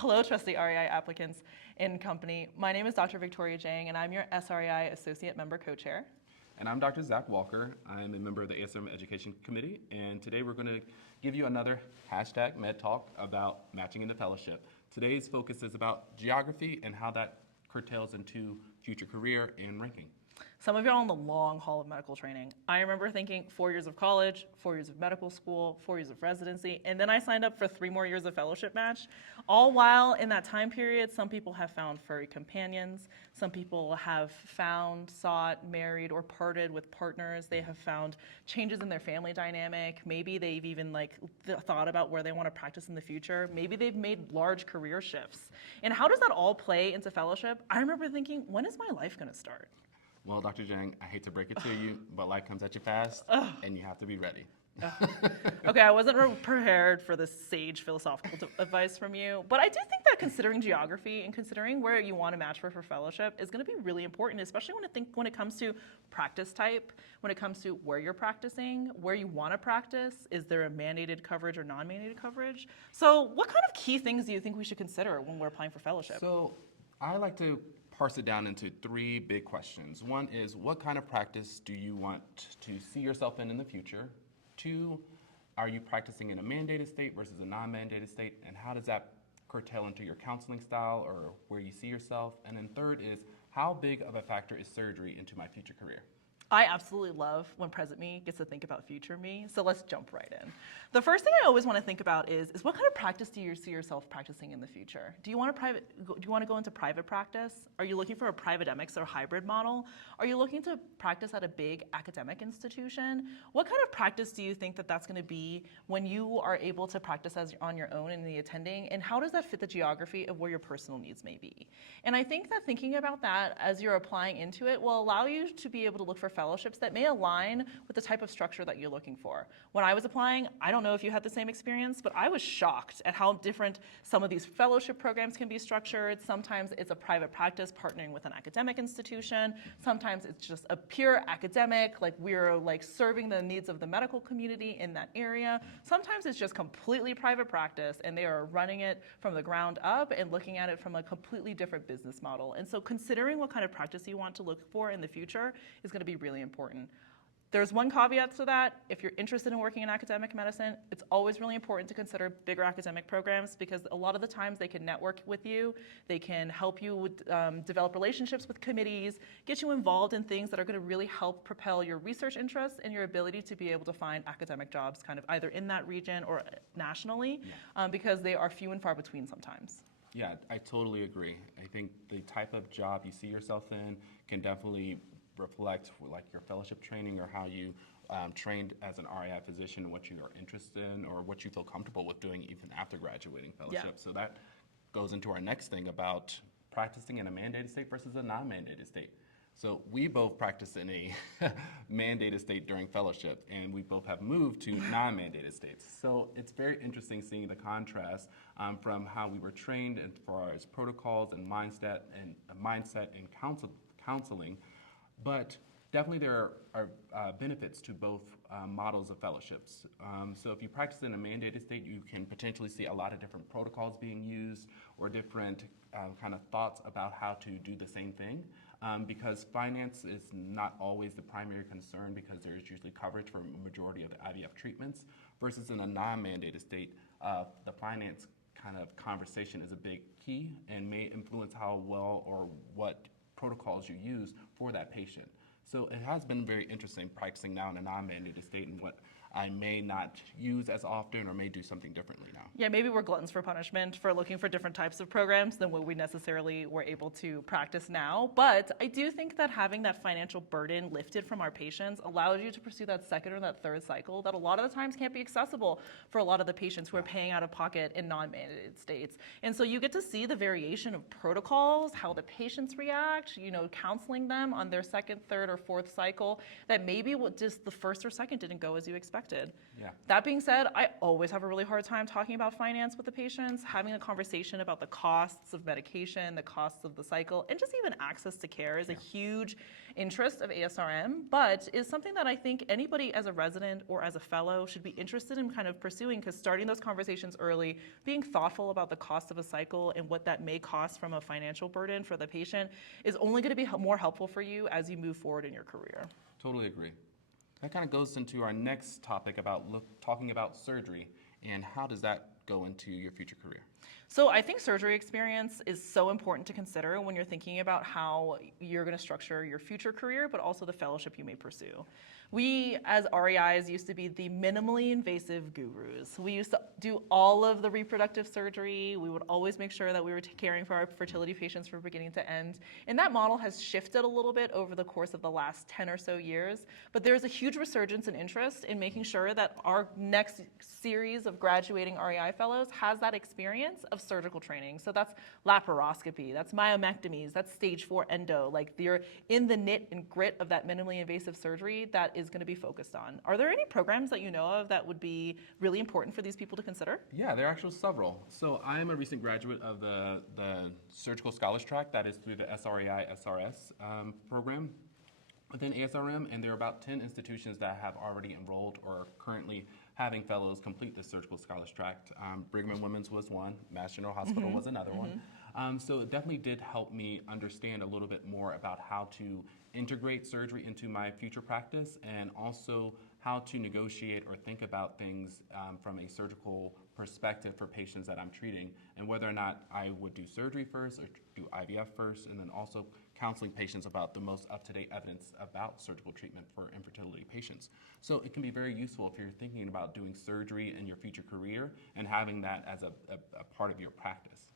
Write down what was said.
Hello, trusty REI applicants and company. My name is Dr. Victoria Jiang, and I'm your SREI Associate Member Co-Chair. And I'm Dr. Zach Walker. I'm a member of the ASRM Education Committee, and today we're going to give you another #Med Talk about matching into fellowship. Today's focus is about geography and how that curtails into future career and ranking. Some of y'all on the long haul of medical training. I remember thinking 4 years of college, 4 years of medical school, 4 years of residency, and then I signed up for 3 more years of fellowship match. All while in that time period, some people have found furry companions. Some people have found, sought, married, or parted with partners. They have found changes in their family dynamic. Maybe they've even thought about where they want to practice in the future. Maybe they've made large career shifts. And how does that all play into fellowship? I remember thinking, when is my life going to start? Well, Dr. Jiang, I hate to break it to you, but life comes at you fast, and you have to be ready. Okay, I wasn't prepared for this sage philosophical advice from you, but I do think that considering geography and considering where you want to match for fellowship is going to be really important, especially when it comes to practice type, when it comes to where you're practicing, where you want to practice. Is there a mandated coverage or non-mandated coverage? So what kind of key things do you think we should consider when we're applying for fellowship? So I like to parse it down into 3 big questions. One is, what kind of practice do you want to see yourself in the future? 2, are you practicing in a mandated state versus a non-mandated state? And how does that curtail into your counseling style or where you see yourself? And then 3rd is, how big of a factor is surgery into my future career? I absolutely love when present me gets to think about future me, so let's jump right in. The first thing I always want to think about is what kind of practice do you see yourself practicing in the future? Do you want to go into private practice? Are you looking for a privatemics or hybrid model? Are you looking to practice at a big academic institution? What kind of practice do you think that's going to be when you are able to practice on your own in the attending? And how does that fit the geography of where your personal needs may be? And I think that thinking about that as you're applying into it will allow you to be able to look for fellowships that may align with the type of structure that you're looking for. When I was applying, I don't know if you had the same experience, but I was shocked at how different some of these fellowship programs can be structured. Sometimes it's a private practice partnering with an academic institution. Sometimes it's just a pure academic, like we're serving the needs of the medical community in that area. Sometimes it's just completely private practice and they are running it from the ground up and looking at it from a completely different business model. And so considering what kind of practice you want to look for in the future is going to be really important. There's one caveat to that. If you're interested in working in academic medicine, it's always really important to consider bigger academic programs because a lot of the times they can network with you, they can help you with, develop relationships with committees, get you involved in things that are going to really help propel your research interests and your ability to be able to find academic jobs kind of either in that region or nationally, because they are few and far between sometimes. Yeah, I totally agree. I think the type of job you see yourself in can definitely reflect your fellowship training or how you trained as an REI physician and what you are interested in or what you feel comfortable with doing even after graduating fellowship. Yeah. So that goes into our next thing about practicing in a mandated state versus a non-mandated state. So we both practice in a mandated state during fellowship, and we both have moved to non-mandated states. So it's very interesting seeing the contrast from how we were trained as far as protocols and mindset and counseling. But definitely there are benefits to both models of fellowships. So if you practice in a mandated state, you can potentially see a lot of different protocols being used or different kind of thoughts about how to do the same thing. Because finance is not always the primary concern because there's usually coverage for a majority of the IVF treatments versus in a non-mandated state, the finance kind of conversation is a big key and may influence how well or what protocols you use for that patient. So it has been very interesting practicing now in a non-mandated state and what I may not use as often or may do something differently now. Yeah, maybe we're gluttons for punishment for looking for different types of programs than what we necessarily were able to practice now. But I do think that having that financial burden lifted from our patients allows you to pursue that second or that third cycle that a lot of the times can't be accessible for a lot of the patients who are paying out of pocket in non-mandated states. And so you get to see the variation of protocols, how the patients react, counseling them on their second, third, or fourth cycle that maybe just the first or second didn't go as you expected. expected. Yeah. That being said, I always have a really hard time talking about finance with the patients, having a conversation about the costs of medication, the costs of the cycle, and just even access to care is a huge interest of ASRM, but is something that I think anybody as a resident or as a fellow should be interested in kind of pursuing, because starting those conversations early, being thoughtful about the cost of a cycle and what that may cost from a financial burden for the patient is only going to be more helpful for you as you move forward in your career. Totally agree. That kind of goes into our next topic about talking about surgery and how does that go into your future career? So I think surgery experience is so important to consider when you're thinking about how you're going to structure your future career, but also the fellowship you may pursue. We, as REIs, used to be the minimally invasive gurus. We used to do all of the reproductive surgery. We would always make sure that we were caring for our fertility patients from beginning to end. And that model has shifted a little bit over the course of the last 10 or so years. But there's a huge resurgence and interest in making sure that our next series of graduating REI fellows has that experience of surgical training. So that's laparoscopy, that's myomectomies, that's stage 4 endo. Like, they're in the knit and grit of that minimally invasive surgery that is going to be focused on. Are there any programs that you know of that would be really important for these people to consider? Yeah, there are actually several. So I am a recent graduate of the Surgical Scholars Track that is through the SREI SRS program within ASRM, and there are about 10 institutions that have already enrolled or are currently having fellows complete the Surgical Scholars Track. Brigham and Women's was one, Mass General Hospital was another one. So it definitely did help me understand a little bit more about how to integrate surgery into my future practice, and also how to negotiate or think about things from a surgical perspective for patients that I'm treating, and whether or not I would do surgery first or do IVF first, and then also counseling patients about the most up-to-date evidence about surgical treatment for infertility patients. So it can be very useful if you're thinking about doing surgery in your future career and having that as a part of your practice.